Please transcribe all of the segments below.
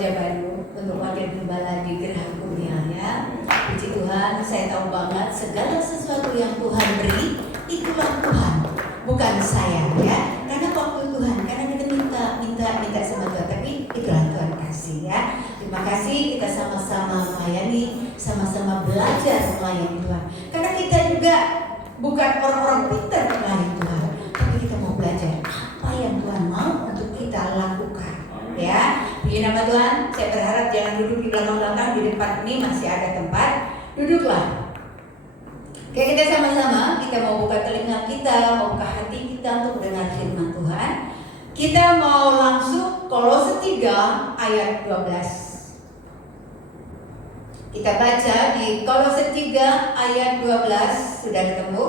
wajah baru untuk wakil gembala di Geraha Kurnia ya. Puji Tuhan, saya tahu banget segala sesuatu yang Tuhan beri itulah Tuhan, bukan saya ya. Karena waktu Tuhan, karena kita minta sama Tuhan, tapi itulah Tuhan kasih ya. Terima kasih, kita sama-sama melayani, sama-sama belajar melayani Tuhan. Karena kita juga bukan orang-orang pintar melayani Tuhan, tapi kita mau belajar apa yang Tuhan mau untuk kita lakukan. Ya, puji nama Tuhan. Saya berharap jangan duduk di belakang-belakang, di depan ini masih ada tempat. Duduklah. Oke, kita sama-sama, kita mau buka telinga kita, mau buka hati kita untuk mendengar firman Tuhan. Kita mau langsung Kolose 3 ayat 12. Kita baca di Kolose 3 ayat 12. Sudah ketemu?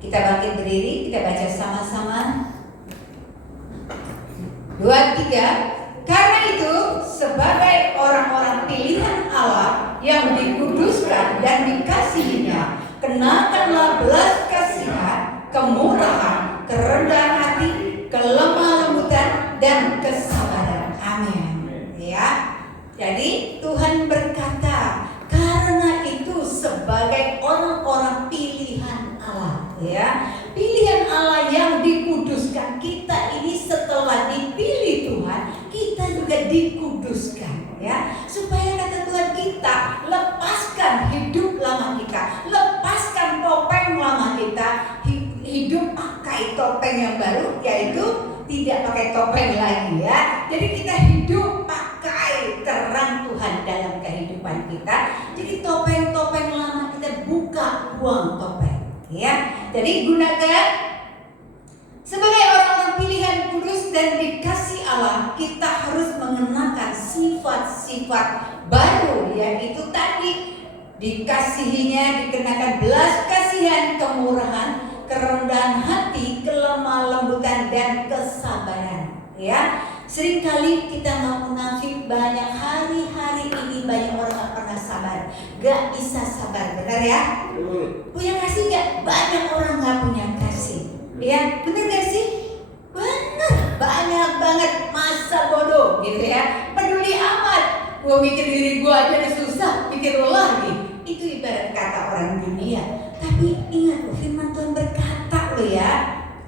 Kita bangkit berdiri, kita baca sama-sama. 2, 3. Karena itu sebagai orang-orang pilihan Allah yang dikuduskan dan dikasihinya, kenakanlah belas kasihan, kemurahan, kerendahan hati, kelemah lembutan, dan kesabaran. Amin. Ya. Jadi Tuhan berkata, karena itu sebagai orang-orang pilihan Allah, ya. Pilihan Allah yang dikuduskan. Kita ini setelah dipilih Tuhan, kita juga dikuduskan ya. Supaya kata Tuhan kita, lepaskan hidup lama kita, lepaskan topeng lama kita, hidup pakai topeng yang baru, yaitu tidak pakai topeng lagi ya. Jadi kita hidup pakai terang Tuhan dalam kehidupan kita. Jadi topeng-topeng lama kita buka, buang topeng ya. Jadi gunakan sebagai orang-orang pilihan kudus dan dikasih Allah, kita harus mengenakan sifat-sifat baru, yaitu tadi dikasihinya, dikenakan belas kasihan, kemurahan, kerendahan hati, kelemah lembutan, dan kesabaran ya. Seringkali kita nggak munafik, banyak hari-hari ini banyak orang nggak pernah sabar, gak bisa sabar, benar ya? Punya kasih gak? Banyak orang nggak punya kasih, ya benar gak sih? Benar, banyak banget masa bodoh gitu ya. Peduli amat, gue mikir diri gue aja udah susah, mikir lo lagi. Itu ibarat kata orang dunia. Tapi ingat, firman Tuhan berkata lo ya,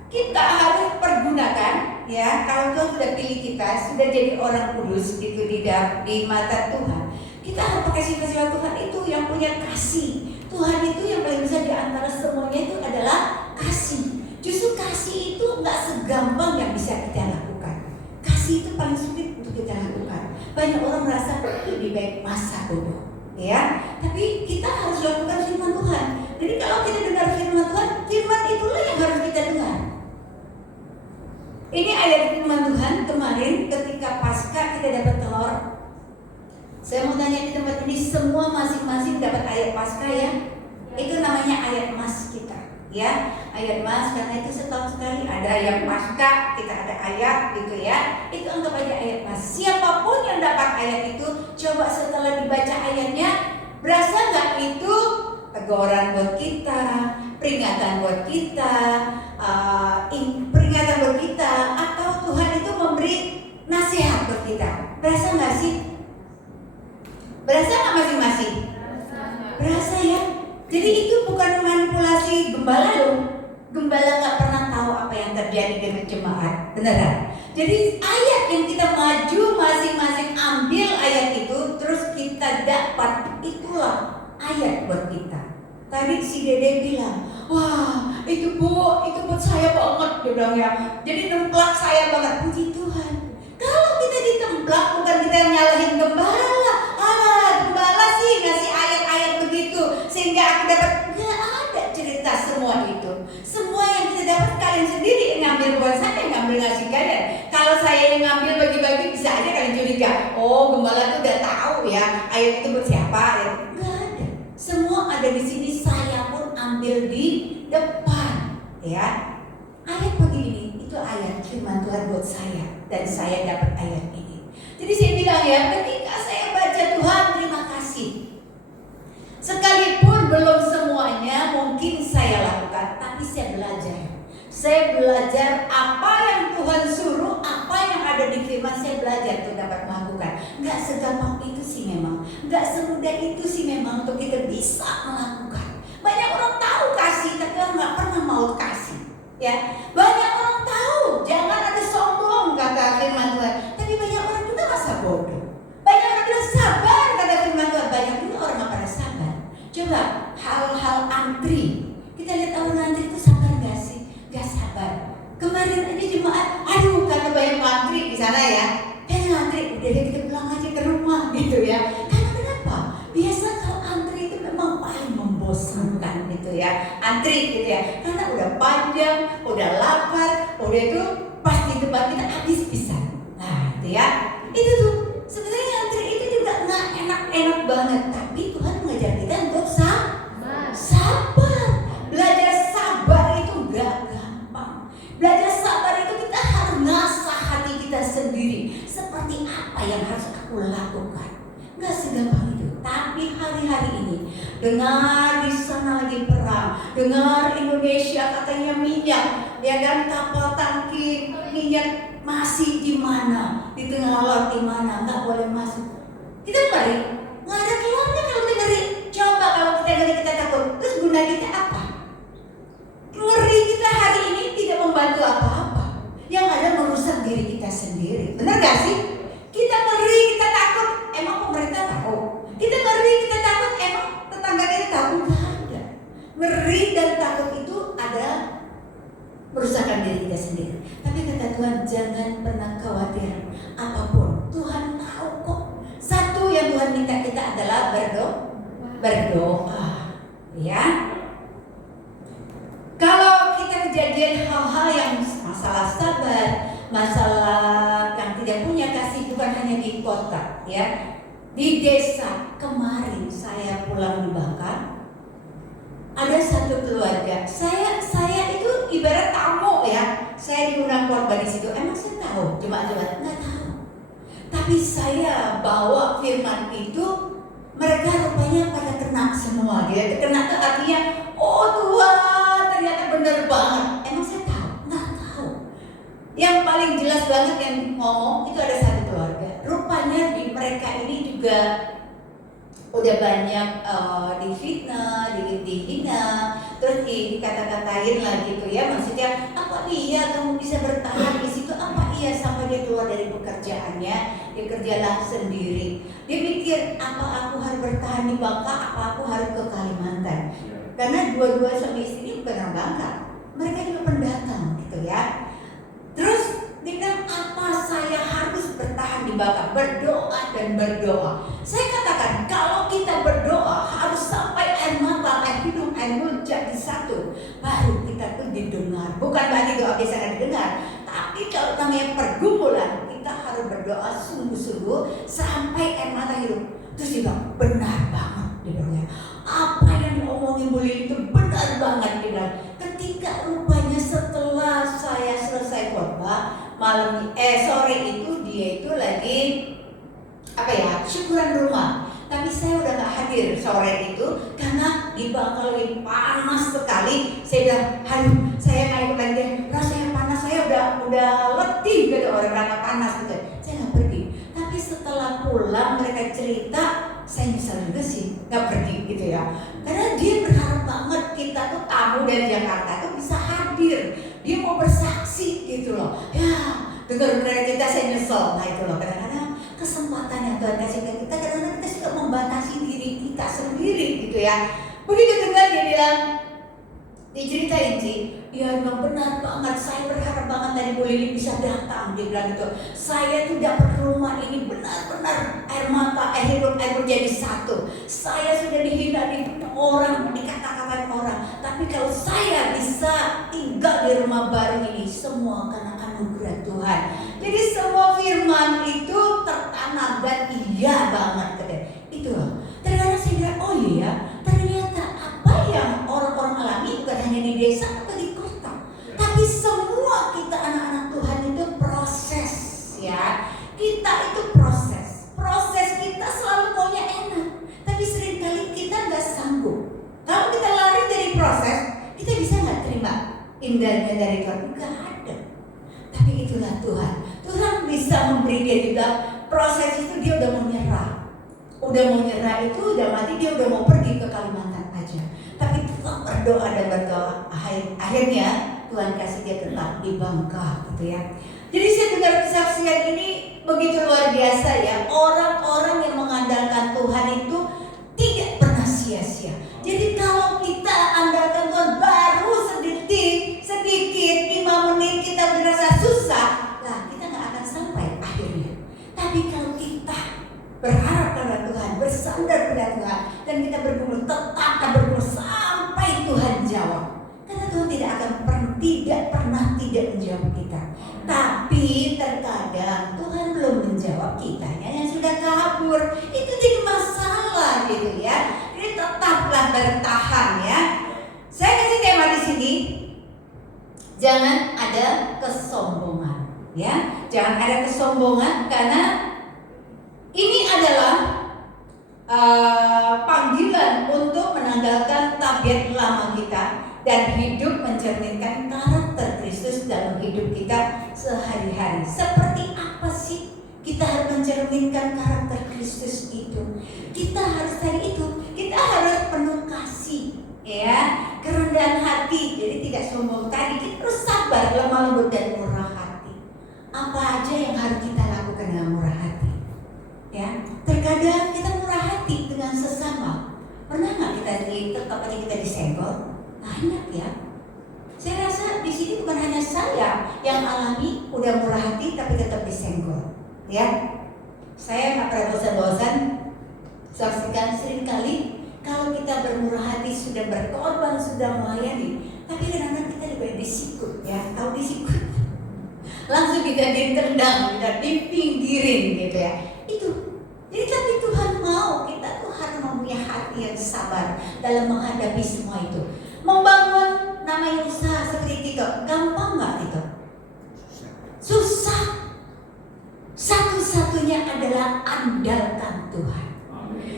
kita harus pergunakan ya. Kalau Tuhan sudah pilih kita, sudah jadi orang kudus gitu di mata Tuhan, kita harus pakai sifat-sifat Tuhan itu yang punya kasih. Tuhan itu yang paling besar di antara semuanya itu adalah kasih. Justru kasih itu nggak segampang yang bisa kita lakukan. Kasih itu paling sulit untuk kita lakukan. Banyak orang merasa lebih baik masa bodoh ya. Tapi kita harus lakukan firman Tuhan. Jadi kalau kita dengar firman Tuhan, firman itulah yang harus kita dengar. Ini ayat firman Tuhan kemarin ketika Paskah kita dapat telur. Saya mau tanya di tempat ini, semua masing-masing dapat ayat Paskah ya? Itu namanya ayat emas kita ya. Ayat emas karena itu setahun sekali ada ayat Paskah, kita ada ayat gitu ya. Itu anggap aja ayat emas. Siapapun yang dapat ayat itu, coba setelah dibaca ayatnya, berasa nggak itu teguran buat kita, peringatan buat kita, peringatan buat kita, atau Tuhan itu memberi nasihat buat kita? Berasa nggak sih? Berasa nggak masing-masing? Berasa ya. Jadi itu bukan manipulasi gembala loh. Gembala nggak pernah tahu apa yang terjadi dengan jemaat, beneran. Jadi ayat yang kita maju masing-masing ambil ayat itu, terus kita dapat, itulah ayat buat kita. Tadi si Dede bilang, wah itu buat saya banget, dia bilang ya. Jadi nemplak saya banget, puji Tuhan. Kalau kita ditemplak bukan kita nyalahin gembala. Gembala sih ngasih ayat-ayat begitu sehingga aku dapat. Nggak ada cerita semua itu. Semua yang kita dapat kalian sendiri yang ngambil buat saya, yang ngambil ngasih kalian. Kalau saya yang ngambil bagi-bagi bisa aja kalian curiga. Oh gembala tuh udah tahu ya ayat itu buat siapa ya. Nggak ada. Semua ada di sini, saya pun ambil di depan ya. Ayat begini, itu ayat firman Tuhan buat saya, dan saya dapat ayat ini. Jadi saya bilang ya, ketika saya baca Tuhan terima kasih. Sekalipun belum semuanya mungkin saya lakukan, tapi saya belajar. Saya belajar apa yang Tuhan suruh, apa yang ada di firman saya belajar untuk dapat melakukan. Gak segampang itu sih memang, gak semudah itu sih memang untuk kita bisa melakukan. Banyak orang tahu kasih, tapi orang gak pernah mau kasih. Ya, banyak orang tahu, jangan ada sombong kata firman Tuhan. Tapi banyak orang juga masa bodoh. Banyak orang bilang sabar kata firman Tuhan. Banyak juga orang gak pernah sabar. Coba hal-hal antri. Kita lihat orang antri itu sabar gak sih? Gak sabar. Kemarin aja jemaat, aduh karena banyak antri di sana ya. Banyak antri, udah deh kita pulang aja ke rumah gitu ya. Karena kenapa? Biasa kalau antri itu memang paling membosankan gitu ya. Antri gitu ya. Karena udah panjang, udah lapar, udah itu pasti tempat kita habis pisan. Nah itu ya. Itu tuh sebenarnya antri itu juga nggak enak-enak banget. Tapi Tuhan mengajar kita untuk sabar. Belajar sabar itu gak gampang. Belajar sabar itu kita harus ngasah hati kita sendiri. Seperti apa yang harus aku lakukan. Gak segampang itu. Tapi hari-hari ini dengar di sana lagi perang, dengar Indonesia katanya minyak, ya kan, kapal tangki minyak masih di mana, di tengah laut di mana, nggak boleh masuk. Kita ngeri, nggak ada keluarnya kalau kita ngeri. Coba kalau kita ngeri kita takut, terus guna kita apa? Ngeri kita hari ini tidak membantu apa-apa. Yang ada merusak diri kita sendiri. Benar gak sih? Kita ngeri, kita takut, emang pemerintah tahu? Kita ngeri, kita takut, emang tetangga kita tahu? Gak ada. Ngeri dan takut itu ada merusakkan diri kita sendiri. Tapi kata Tuhan, jangan pernah khawatir apapun. Tuhan tahu kok. Satu yang Tuhan minta kita adalah berdoa. Ya. Kalau kita kejadian hal-hal yang masalah sabar, masalah yang tidak punya kasih, bukan hanya di kota, ya, di desa. Kemarin saya pulang di Bangka, ada satu keluarga. Saya itu ibarat tamu ya. Saya diundang keluarga di situ. Emang saya tahu, jemaat-jemaat nggak tahu. Tapi saya bawa firman itu, mereka rupanya pada kena semua. Dia kena tuh artinya, oh Tuhan, ternyata benar banget. Emang saya tahu? Nggak tahu. Yang paling jelas banget yang ngomong itu ada satu keluarga. Rupanya di mereka ini juga udah banyak difitnah, dihina, terus dikata-katain lah gitu ya. Maksudnya apa iya kamu bisa bertahan di situ? Apa iya sampai dia keluar dari pekerjaannya, dia kerjalah sendiri. Dia pikir apa aku harus bertahan di Bangka, apa aku harus ke Kalimantan? Karena dua-dua suami istri bukan orang Bangka, mereka juga pendatang gitu ya. Terus dia bilang apa saya harus bertahan di Bangka, berdoa dan berdoa. Saya katakan kalau kita berdoa harus sampai air mata, air hidung, air mulut jadi satu, baru kita pun didengar. Bukan berarti doa biasa nggak didengar, tapi kalau namanya pergumulan kita harus berdoa sungguh-sungguh sampai air mata hidup. Terus dia bilang benar banget, dia bilang apa yang diomongin Bu Lili itu benar banget, dia bilang. Ketika rupanya setelah saya selesai khotbah sore itu dia itu lagi apa ya, syukuran rumah. Tapi saya udah gak hadir sore itu karena di Bangka lagi panas sekali. Saya bilang, aduh saya gak ikut lagi, rasanya panas, saya udah letih gitu, orang panas gitu. Saya gak pergi. Tapi setelah pulang mereka cerita, saya nyesal juga sih gak pergi gitu ya. Karena dia berharap banget kita tuh tamu dari Jakarta tuh bisa hadir. Dia mau bersaksi gitu loh. Ya dengar mereka cerita saya nyesel. Nah itu loh, kadang-kadang kesempatan yang Tuhan kasih ke kita, kadang-kadang kita suka membatasi diri kita sendiri gitu ya. Begitu dengar dia bilang, diceritain sih, ya memang benar banget, saya berharap banget dari Bu Lili bisa datang. Dia bilang gitu, saya tuh dapat rumah ini benar-benar air mata, air hidup, air menjadi satu. Saya sudah dihina di orang, dikata-katain orang, tapi kalau saya bisa tinggal di rumah baru ini, semua karena anugerah Tuhan. Jadi semua firman itu tertanam dan iya banget katanya. Itu loh. Ternyata saya bilang, oh iya, ternyata apa yang orang-orang alami bukan hanya di desa atau di kota, tapi semua kita anak-anak Tuhan itu proses ya. Kita itu proses. Proses kita selalu maunya enak, tapi seringkali kita nggak sanggup. Kalau kita lari dari proses, kita bisa nggak terima indahnya dari Tuhan? Nggak ada. Tapi itulah Tuhan. Tuhan bisa dia bilang proses itu dia udah mau nyerah. Udah mau nyerah itu udah mati, dia udah mau pergi ke Kalimantan aja. Tapi tetap berdoa dan berdoa. Akhirnya Tuhan kasih dia tetap di Bangka gitu ya. Jadi saya dengar kesaksian ini begitu luar biasa ya. Orang-orang yang mengandalkan Tuhan itu tidak pernah sia-sia. Jadi kalau kita andalkan Tuhan baru sedikit 5 menit kita berasa susah, lah kita nggak akan sampai akhirnya. Tapi kalau kita berharap pada Tuhan, bersandar pada Tuhan, dan kita bergumul, tetap bergumul sampai Tuhan jawab. Karena Tuhan tidak pernah tidak menjawab kita. Tapi terkadang Tuhan belum menjawab, kitanya yang sudah kabur. Itu jadi masalah gitu ya. Jadi tetaplah bertahan ya. Saya kasih tema di sini, jangan ada kesombongan ya. Jangan ada kesombongan karena ini adalah panggilan untuk menanggalkan tabiat lama kita dan hidup mencerminkan karakter Kristus dalam hidup kita sehari-hari. Seperti apa sih kita harus mencerminkan karakter Kristus itu? Kita harus tadi itu, kita harus penuh kasih, ya, kerendahan hati. Jadi tidak sombong tadi, kita harus sabar, lemah lembut dan murah hati. Apa aja yang harus kita lakukan dengan murah hati? Ya, terkadang kita murah hati dengan sesama. Pernah nggak kita tetap aja kita disenggol? Banyak ya. Saya rasa di sini bukan hanya saya yang alami udah murah hati tapi tetap disenggol. Ya, saya nggak pernah bosan-bosan saksikan sering kali kalau kita bermurah hati sudah berkorban sudah melayani, tapi kadang-kadang kita juga disikut ya, tahu disikut? Langsung kita ditendang, kita dipinggirin gitu ya. Itu. Jadi tapi Tuhan mau kita tuh harus mempunyai hati yang sabar dalam menghadapi semua itu. Membangun namanya usaha seperti itu gampang nggak itu? Susah. Satu-satunya adalah andalkan Tuhan.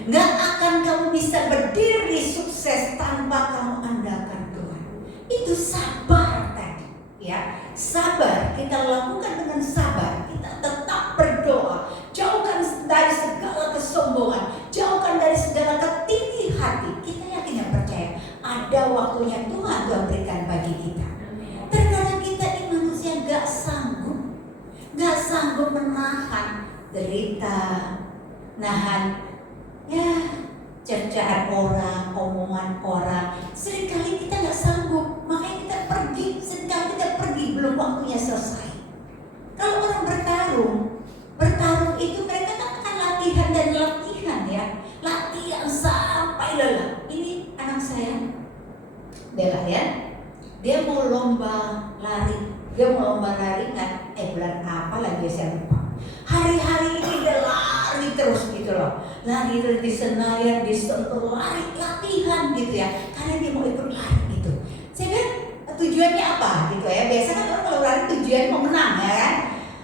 Nggak akan kamu bisa berdiri sukses tanpa kamu andalkan Tuhan. Itu sabar tadi, ya. Sabar kita lakukan dengan sabar. Kita tetap berdoa. Jauhkan dari segala kesombongan, jauhkan dari segala ketinggi hati. Kita yakin dan percaya ada waktunya Tuhan berikan bagi kita. Terkadang kita ini manusia nggak sanggup menahan derita, nahan ya cercaan orang, omongan orang. Seringkali kita nggak sanggup, makanya kita pergi. Seringkali kita pergi belum waktunya selesai. Kalau orang bertarung itu mereka kan akan latihan dan latihan ya, latihan sampai lelah. Ini anak saya Bella ya, dia mau lomba lari kan bulan apa lagi saya lupa. Hari-hari ini dia lari terus gitu loh, lari terus di Senayan, di Sentul, lari latihan gitu ya, karena dia mau ikut lari gitu. Saya bilang tujuannya apa gitu ya? Biasanya kan orang kalau lari tujuan mau menang ya kan?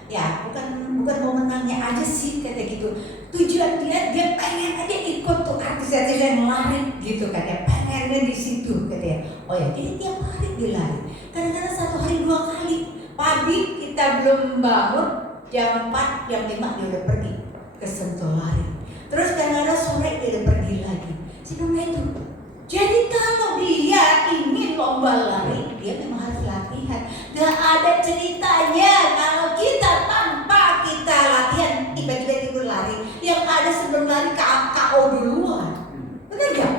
Ya bukan mau menangnya aja sih kata gitu. Tujuan dia pengen aja ikut tuh artis-artis yang lari gitu kan ya, pengennya di situ katanya. Oh ya, jadi tiap hari dia lari. Kadang-kadang 1 hari 2 kali. Pagi kita belum bangun, jam 4, jam 5 dia udah pergi ke Sentul lari. Terus kadang-kadang sore dia udah pergi lagi. Sebenarnya itu. Jadi kalau dia ingin lomba lari, dia memang harus latihan. Gak ada ceritanya kalau kita tanpa kita latihan tiba-tiba tidur lari. Yang ada sebelum lari KO duluan. Benar gak?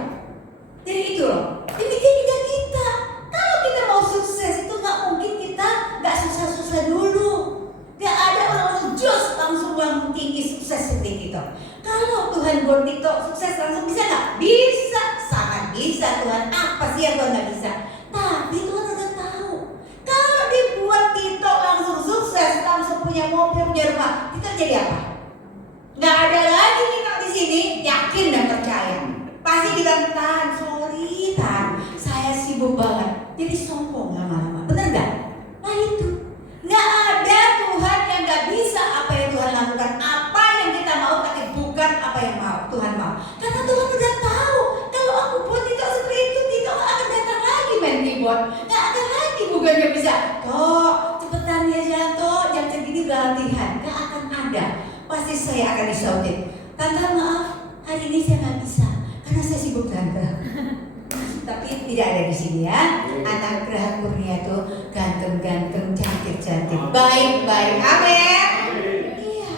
Jadi itu loh. Demikian juga kita. Kalau kita mau sukses itu gak mungkin kita gak susah-susah dulu. Gak ada orang jos langsung tinggi sukses seperti itu. Kalau Tuhan buat Tito sukses langsung bisa gak? Bisa, sangat bisa Tuhan. Apa sih yang Tuhan gak bisa? Tapi Tuhan udah tahu. Kalau dibuat Tito langsung sukses, langsung punya mobil, punya rumah, Tito jadi apa? Gak ada lagi Tito di sini, yakin dan percaya. Pasti bilang, sorry saya sibuk banget. Jadi sombong lama-lama, bener gak? Nah itu, gak ada Tuhan yang gak bisa apa yang Tuhan lakukan. Apa yang kita mau, tapi bukan apa yang Tuhan mau. Karena Tuhan udah tahu, kalau aku buat Tito seperti itu, Tito gak akan datang lagi main keyboard. Gak ada lagi bukannya bisa, cepetan ya jalan jam segini latihan. Gak akan ada. saya akan disautin. Tante maaf, hari ini saya nggak bisa karena saya sibuk tante. Tapi tidak ada di sini ya. Anak Geraha Kurnia tuh ganteng-ganteng, cantik-cantik, baik-baik. Amin. Iya.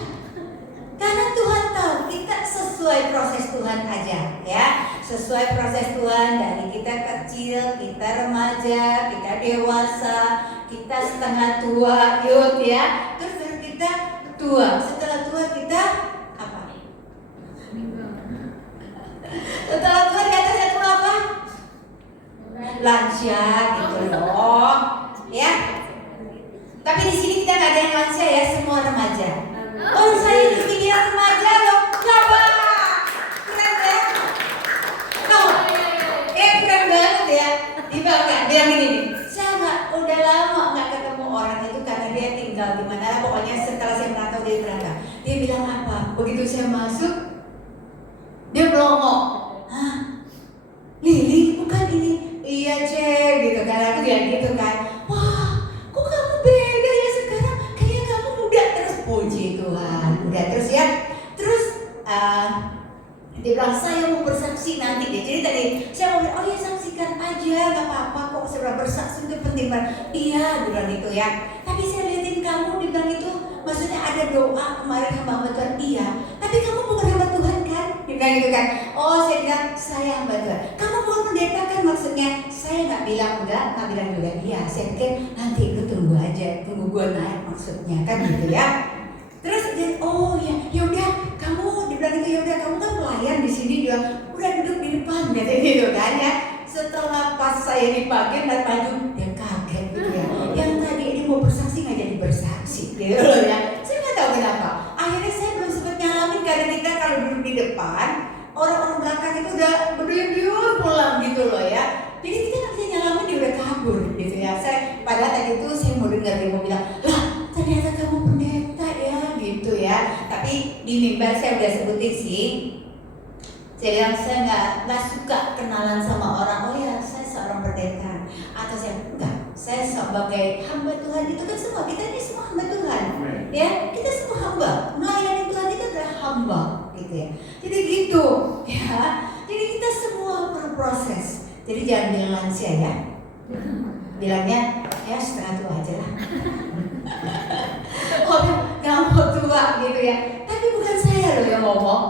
Karena Tuhan tahu kita sesuai proses Tuhan aja ya. Sesuai proses Tuhan dari kita kecil, kita remaja, kita dewasa, kita setengah tua, youth ya. Terus baru kita tua. Setelah tua kita apa? Setelah tua di atasnya tua apa? Lansia gitu loh, ya. Tapi di sini kita nggak ada yang lansia ya, semua remaja. Oh saya di sini yang remaja loh, kenapa? Keren ya? Oh, keren banget ya. Dibangga, bilang gini nih. Saya udah lama nggak ketemu orang itu karena dia tinggal di mana. Pokoknya setelah saya merantau dia berangkat. Dia bilang apa? Begitu saya masuk, dia melongo. Hah? Lili bukan ini. Iya cek gitu kan, aku bilang gitu kan. Wah, kok kamu beda ya sekarang? Kayaknya kamu muda terus, puji Tuhan. Udah terus ya. Terus dia bilang saya mau bersaksi nanti deh. Jadi tadi saya mau bilang, oh ya saksikan aja, nggak apa-apa kok. Saya bilang bersaksi itu penting banget. Iya, dia bilang gitu ya. Tapi saya liatin kamu, dia bilang itu maksudnya ada doa kemarin hamba Tuhan. Iya, tapi kamu bukan hamba Tuhan kan? Dia bilang gitu kan. Oh saya bilang saya hamba Tuhan. Kamu bukan pendeta kan maksudnya? Saya nggak bilang enggak, nggak bilang juga iya. Saya pikir nanti itu tunggu aja, tunggu gue naik maksudnya kan gitu ya. Terus dia, oh ya udah kamu dibilang itu ya udah kamu kan pelayan di sini dia udah duduk di depan gitu kan ya. Setelah pas saya dipanggil dan maju dia kaget gitu ya. Yang tadi ini mau bersaksi nggak jadi bersaksi gitu loh ya. Saya nggak tahu kenapa. Akhirnya saya belum sempat nyalamin karena kita kalau duduk di depan orang-orang belakang itu udah berduyun-duyun pulang gitu loh ya. Jadi kita nggak bisa nyalamin dia udah kabur gitu ya. Saya padahal tadi itu saya mau dengar dia mau bilang lah ternyata kamu pendeta ya gitu ya. Tapi di mimbar saya udah sebutin sih. Saya bilang saya nggak suka kenalan sama orang. Oh ya saya seorang pendeta. Atau saya enggak. Saya sebagai hamba Tuhan itu kan semua kita ini semua hamba Tuhan. Ya kita semua hamba. Melayani Tuhan itu adalah hamba gitu ya. Jadi gitu ya. Jadi kita semua berproses. Jadi jangan bilang lansia ya. Bilangnya ya setengah tua aja lah. Oh gak mau tua gitu ya. Tapi bukan saya loh yang ngomong.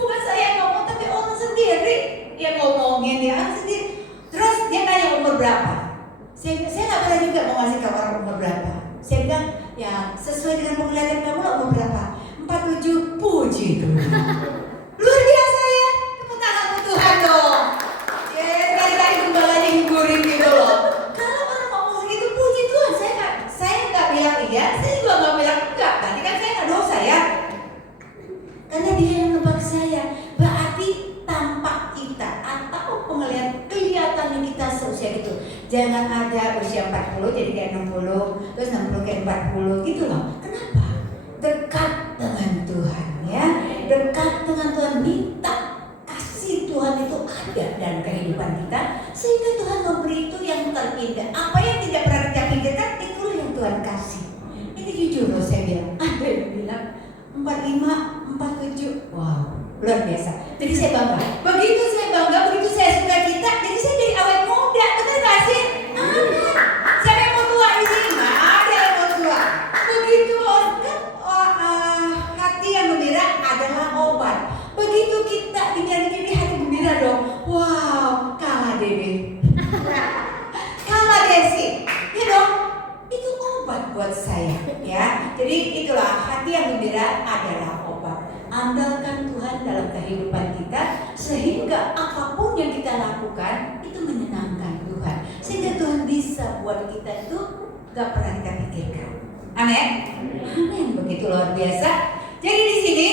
Bukan saya yang ngomong, tapi orang sendiri yang ngomongin ya, orang sendiri. Terus dia nanya umur berapa? Saya nggak pernah juga mau ngasih tahu orang umur berapa. Saya bilang ya sesuai dengan penglihatan kamu lah umur berapa? 47, puji Tuhan. Luar biasa ya, tepuk tangan untuk Tuhan dong. Ya dari gembalanya hiburin gitu loh. Kalau orang ngomong segitu puji Tuhan, saya nggak bilang iya, saya juga nggak bilang enggak. Tadi kan saya nggak dosa ya. Karena dia yang nebak saya. Berarti tampak kita atau kelihatan kita seusia gitu. Jangan ada usia 40 jadi kayak 60, terus 60 kayak 40 gitu loh. Kenapa? Dekat dengan Tuhan ya. Dekat dengan Tuhan, minta kasih Tuhan itu ada dalam kehidupan kita. Sehingga Tuhan memberi itu yang terindah. Apa yang tidak pernah kita pikirkan itulah yang Tuhan kasih. Ini jujur loh saya bilang. Ada yang bilang 45 47, wow, luar biasa. Jadi saya bangga. Begitu saya bangga, begitu saya suka cita, jadi saya jadi awet muda, betul nggak sih? Siapa yang mau tua di sini? Nggak ada yang mau tua. Begitu kan hati yang gembira adalah obat. Begitu kita ini hati gembira dong. Wow, kalah Dede, kalah Desi, ya dong. Itu obat buat saya, ya. Jadi itulah hati yang gembira adalah obat. Andalkan Tuhan dalam kehidupan kita sehingga apapun yang kita lakukan itu menyenangkan Tuhan. Sehingga Tuhan bisa buat kita itu gak pernah kita pikirkan. Amin. Amin. Begitu luar biasa. Jadi di sini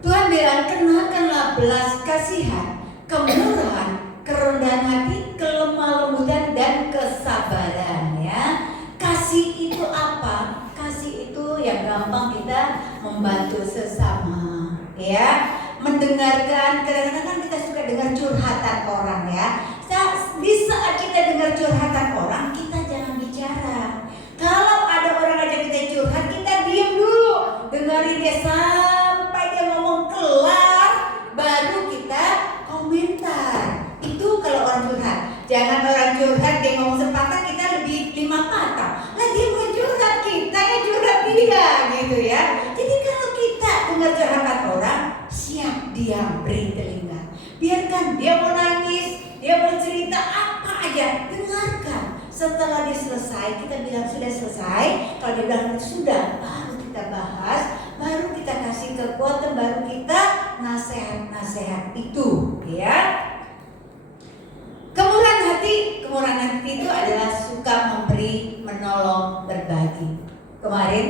Tuhan bilang kenakanlah belas kasihan, kemurahan, kerendahan hati, kelemah lembutan dan kesabaran ya. Kasih itu apa? Kasih itu yang gampang kita membantu sesama ya. Mendengarkan, kadang-kadang kan kita suka dengar curhatan orang ya. Di saat kita dengar curhatan orang, kita jangan bicara. Kalau ada orang ajak kita curhat, kita diam dulu. Dengar dengerin dia sampai dia ngomong kelar, baru kita komentar. Itu kalau orang curhat. Jangan orang curhat dia ngomong sepatah, kita lebih 5 patah. Lah dia mau curhat, kita yang curhat dia gitu ya. Jadi kalau kita dengar curhatan orang, siap diam, beri telinga. Biarkan dia mau nangis, dia mau cerita apa aja, dengarkan. Setelah dia selesai, kita bilang sudah selesai. Kalau dia bilang sudah, baru kita bahas, baru kita kasih kekuatan, baru kita nasihat-nasihat itu, ya. Kemurahan hati itu adalah suka memberi, menolong, berbagi. Kemarin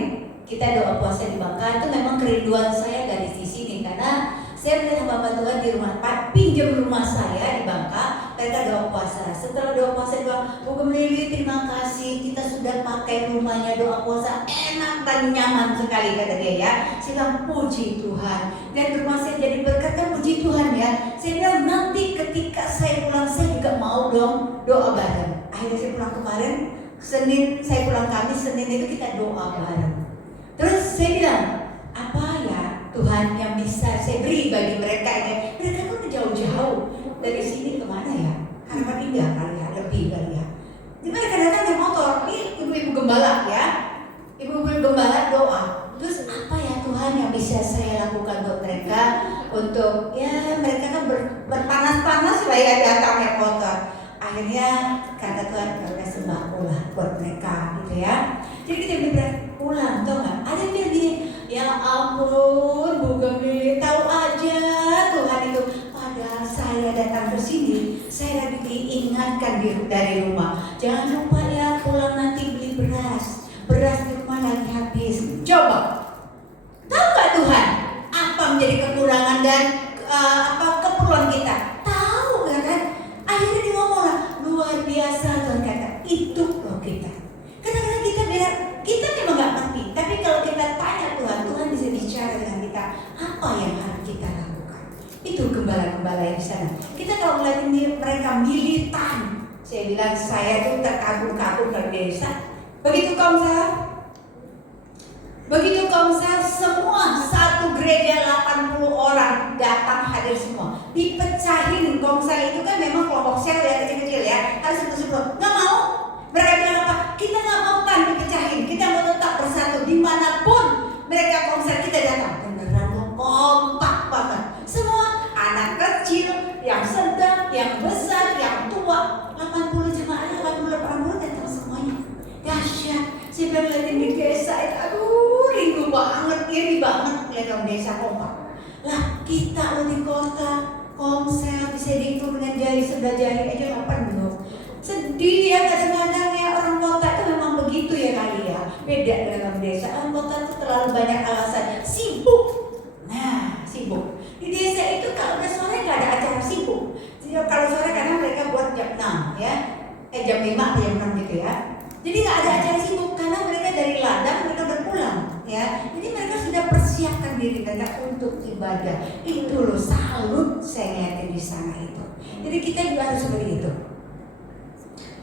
kita doa puasa di Bangka, itu memang kerinduan saya dari sisi ini, karena saya melihat hamba Tuhan di rumah, pinjam rumah saya di Bangka, mereka doa puasa. Setelah doa puasa, doa, Bu Gemili terima kasih, kita sudah pakai rumahnya doa puasa, enak dan nyaman sekali kata dia ya. Saya bilang puji Tuhan, dan rumah saya jadi berkat, kan puji Tuhan ya. Saya bilang nanti ketika saya pulang, saya juga mau dong doa bareng. Akhirnya saya pulang kemarin, Senin, saya pulang Kamis, Senin itu kita doa bareng. Terus saya bilang, apa ya Tuhan yang bisa saya beri bagi mereka ini? Mereka kan jauh-jauh dari sini kemana ya? Harapan Indah kali ya, lebih kali ya. Jadi mereka datang naik motor. Ini ibu-ibu gembala ya, ibu-ibu gembala doa. Terus apa ya Tuhan yang bisa saya lakukan buat mereka? Untuk ya mereka kan berpanas-panas supaya datang naik motor. Akhirnya kata Tuhan, kalau sembako lah buat mereka gitu ya. Jadi kita bilang pulang, tau nggak? Ada yang bilang gini, ya ampun Bu Gemili, tahu aja Tuhan itu. Padahal saya datang ke sini, saya diingatkan dari rumah. Jangan lupa ya pulang nanti beli beras. Beras di rumah lagi habis. Coba, tahu nggak Tuhan apa menjadi kekurangan dan keperluan kita? Tahu kan? Akhirnya dia ngomong lah, luar biasa Tuhan kata, itu loh kita. Kadang-kadang kita bilang, kita memang nggak ngerti, tapi kalau kita tanya Tuhan, Tuhan bisa bicara dengan kita apa yang harus kita lakukan. Itu gembala-gembala yang di sana. Kita kalau melihat mereka militan, saya bilang saya tuh terkagum-kagum dari desa. Begitu komsel semua satu gereja 80 orang datang hadir semua. Dipecahin komsel itu kan memang kelompok sel ya, kecil-kecil ya, harus sebut-sebut. Nggak mau. Mereka bilang apa? Kita nggak mau kan dipecahin. Kita mau tetap bersatu dimanapun mereka komsel kita datang. Beneran kompak banget. Semua anak kecil, yang sedang, yang besar, yang tua, 80 jemaah, 80 datang semuanya. Dahsyat. Saya bilang liatin di desa itu, aduh rindu banget, iri banget lihat orang desa kompak. Lah kita lo di kota, komsel bisa dihitung dengan jari, sebelah jari aja nggak penuh. Sedih ya kadang-kadang ya, orang kota itu memang begitu ya kali ya. Beda dengan orang desa, orang kota itu terlalu banyak alasannya, sibuk. Nah sibuk. Di desa itu kalau udah sore nggak ada acara sibuk. Jadi kalau sore karena mereka buat jam 6 ya, jam 5 atau jam 6 gitu ya. Jadi nggak ada acara sibuk karena mereka dari ladang mereka berpulang ya. Jadi mereka sudah persiapkan diri mereka untuk ibadah. Itu loh salut saya lihat di sana itu. Jadi kita juga harus seperti itu.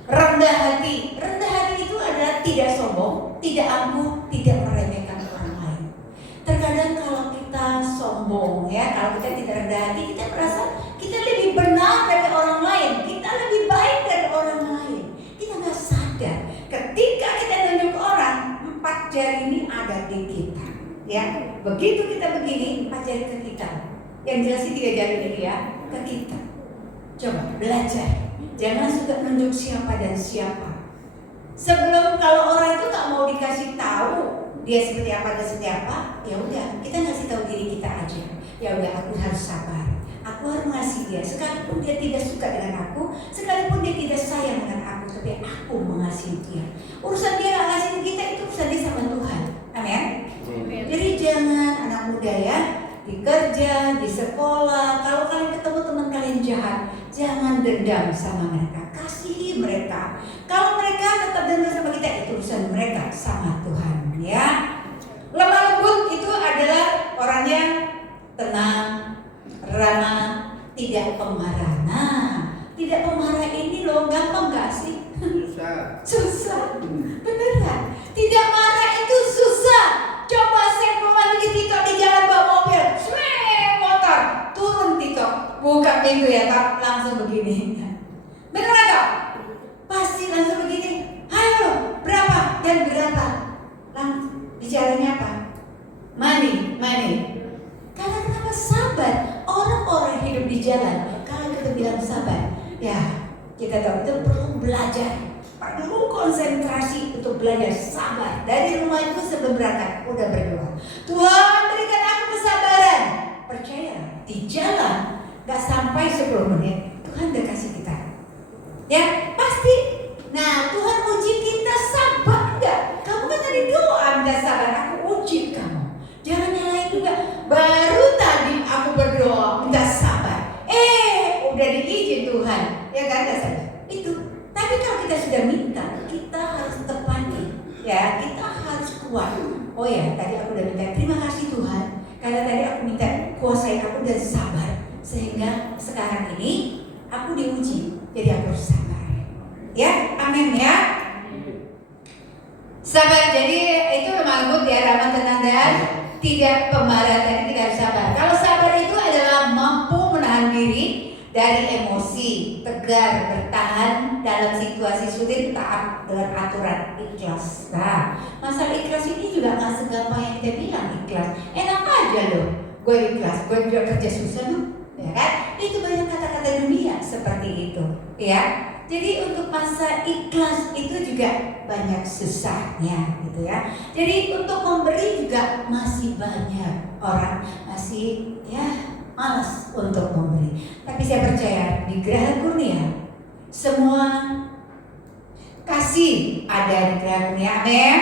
Rendah hati itu adalah tidak sombong, tidak angkuh, tidak meremehkan orang lain. Terkadang kalau kita sombong ya, kalau kita tidak rendah hati, kita merasa kita lebih benar dari orang lain, kita lebih baik dari orang lain. Kita nggak sadar. Ketika kita nunjuk orang, 4 jari ini ada di kita, ya. Begitu kita begini, 4 jari ke kita. Yang jelas sih 3 jari ini ya, ke kita. Coba belajar, jangan suka nunjuk siapa dan siapa. Sebelum kalau orang itu tak mau dikasih tahu dia seperti apa dan seperti apa, ya udah kita ngasih tahu diri kita aja. Ya udah aku harus sabar. Aku harus mengasihi dia, sekalipun dia tidak suka dengan aku, sekalipun dia tidak sayang dengan aku, tapi aku mengasihi dia. Urusan dia nggak ngasihin kita itu urusan dia sama Tuhan. Amin. Jadi jangan anak muda ya, di kerja, di sekolah, kalau kalian ketemu teman kalian jahat, jangan dendam sama mereka, kasihi mereka. Kalau mereka tetap dendam sama kita, itu urusan mereka sama Tuhan. Ya. Lemah lembut itu adalah orang yang tenang, ramah, tidak pemarah. Nah, tidak pemarah ini loh gampang gak sih? Susah. Beneran. Tidak marah itu susah. Coba saya mau lagi buka pintu ya Kak, langsung begini. Beneran Kak? Pasti langsung begini. Ayo, berapa dan berapa? Langsung bicaranya apa? Money. Karena kenapa sabar? Orang-orang hidup di jalan, kalau kita bilang sabar, ya kita tahu itu perlu belajar, perlu konsentrasi untuk belajar sabar. Dari rumah itu sebelum berangkat udah berdoa, Tuhan berikan aku kesabaran. Percaya di jalan gak sampai 10 menit Tuhan udah kasih kita. Ya pasti. Nah Tuhan uji kita sabar gak? Kamu kan tadi doa minta sabar, aku uji kamu. Jangan nyalain juga. Baru tadi aku berdoa minta sabar, udah diizin Tuhan, ya kan? Gak sabar itu. Tapi kalau kita sudah minta, kita harus tepati, ya kita harus kuat. Oh ya, tadi aku udah minta, terima kasih Tuhan, karena tadi aku minta kuasai aku dan sabar, sehingga sekarang ini aku diuji, jadi aku harus sabar. Ya, amin ya. Sabar, jadi itu lemah lembut ya, ramah, tenang dan tidak pemarah. Tadi tidak harus sabar. Kalau sabar itu adalah mampu menahan diri dari emosi, tegar, bertahan dalam situasi sulit, taat dengan aturan, ikhlas. Nah, masalah ikhlas ini juga nggak segampang yang kita bilang ikhlas. Enak aja loh, gue ikhlas, gue juga kerja susah loh, ya kan? Itu banyak kata-kata dunia seperti itu, ya. Jadi untuk masa ikhlas itu juga banyak susahnya gitu ya. Jadi untuk memberi juga masih banyak orang masih ya malas untuk memberi. Tapi saya percaya di Geraha Kurnia semua kasih ada di Geraha Kurnia, amin.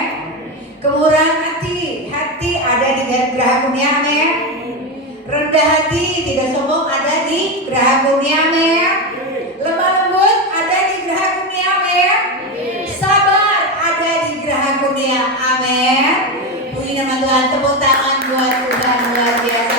Kemurahan hati ada di Geraha Kurnia, amin. Rendah hati, tidak sombong ada di Geraha Kurnia, amin. Lemah lembut ada di Geraha Kurnia, amin. Sabar ada di Geraha Kurnia, amin. Puji nama Tuhan, tepuk tangan buat Tuhan luar biasa.